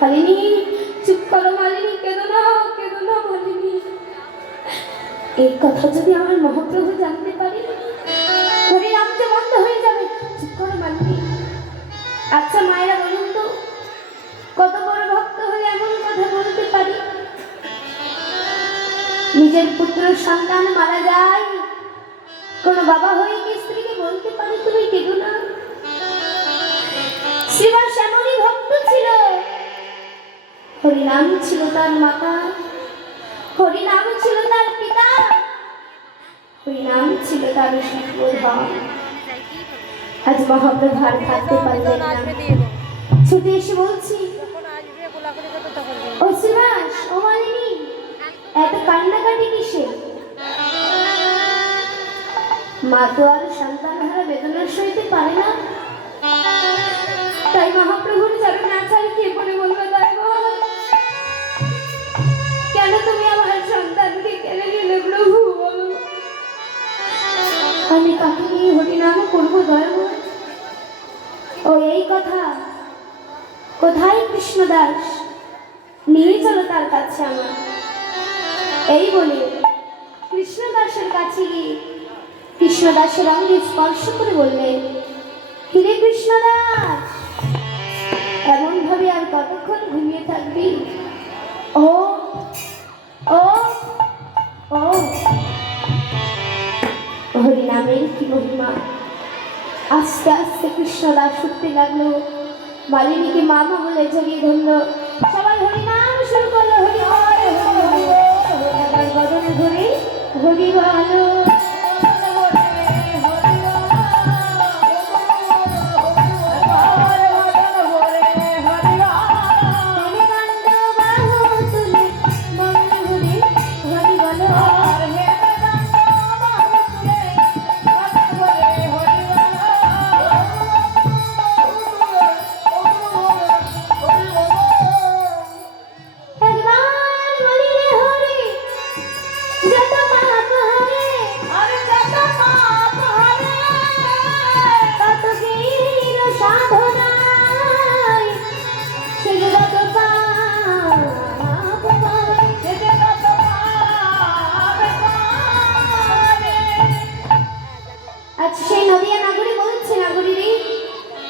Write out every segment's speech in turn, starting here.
মালিনী চুপ করো মালিনী, কেঁদো না মালিনী। এই কথা যদি আমার মহাপ্রভু জানতে পারে, হরিনাম যে বন্ধ হয়ে যাবে। চুপ করো মালিনী। আচ্ছা মায়েরা বলুন তো, কত বড় ভক্ত হলে এমন কথা বলতে পারি? নিজের পুত্র সন্তান মারা যায়, কোন বাবা হয়ে কি স্ত্রীকে বলতে পারে তুমি কেঁদো না? শ্রীবাস এমনই ভক্ত ছিল, হরিনাম ছিল তার মাতা, হরিনাম ছিল তার পিতা, হরিনাম ছিল তার শিক্ষক। আজ মহাপ্রভু আর থাকতে পারলেন না, ছুটে এসে বলছি, ও শ্রীবাস, ও মালিনী, এত কান্নাকাটি কিসে? মা তো আর সন্তান হারা বেদনা সইতে পারে না, তাই মহাপ্রভুর চরণে আছাড় খেয়ে পড়ে বলবে, কেন তুমি আমার সন্তানকে কেড়ে নিলে প্রভু? বলো, আমি কাকে নিয়ে হরিনাম করবো দয়াময়? ও এই কথা, কোথায় কৃষ্ণদাস? নিয়ে চলো তার কাছে আমার। এই বলে কৃষ্ণদাসের কাছে গিয়ে কৃষ্ণদাসের অঙ্গে স্পর্শ করে বললেন, হিরে কৃষ্ণদাস, এমন ভাবে আর কতক্ষণ ঘুমিয়ে থাকবি? ও ও ও হরিনামের কি মহিমা! আস্তে আস্তে কৃষ্ণদাস উঠতে লাগলো, মালিনীকে মামা বলে জড়িয়ে ধরলো। সবাই হরিনাম শুরু করলো, হরি হরি হরি হরি বদনে ধরে হরি ভালো।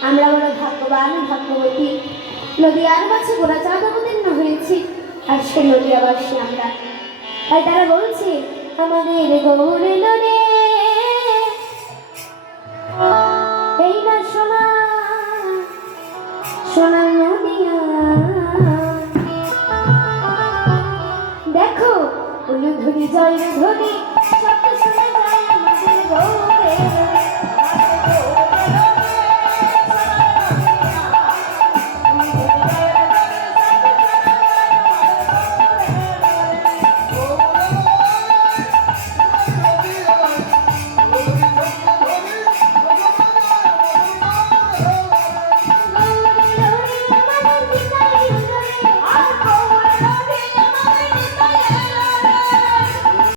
আমরা বড় ভাগ্যবান ভাগ্যবতী, নদীয়ার কাছে গোড়া চাঁদ অবতীর্ণ হয়েছি, আর সে নদীয়াবাসী আমরা। তাই তারা বলছে, আমাদের গৌরে নদে এই না সোনা সোনা নদিয়া। দেখো উলু ধরি জয় ধরি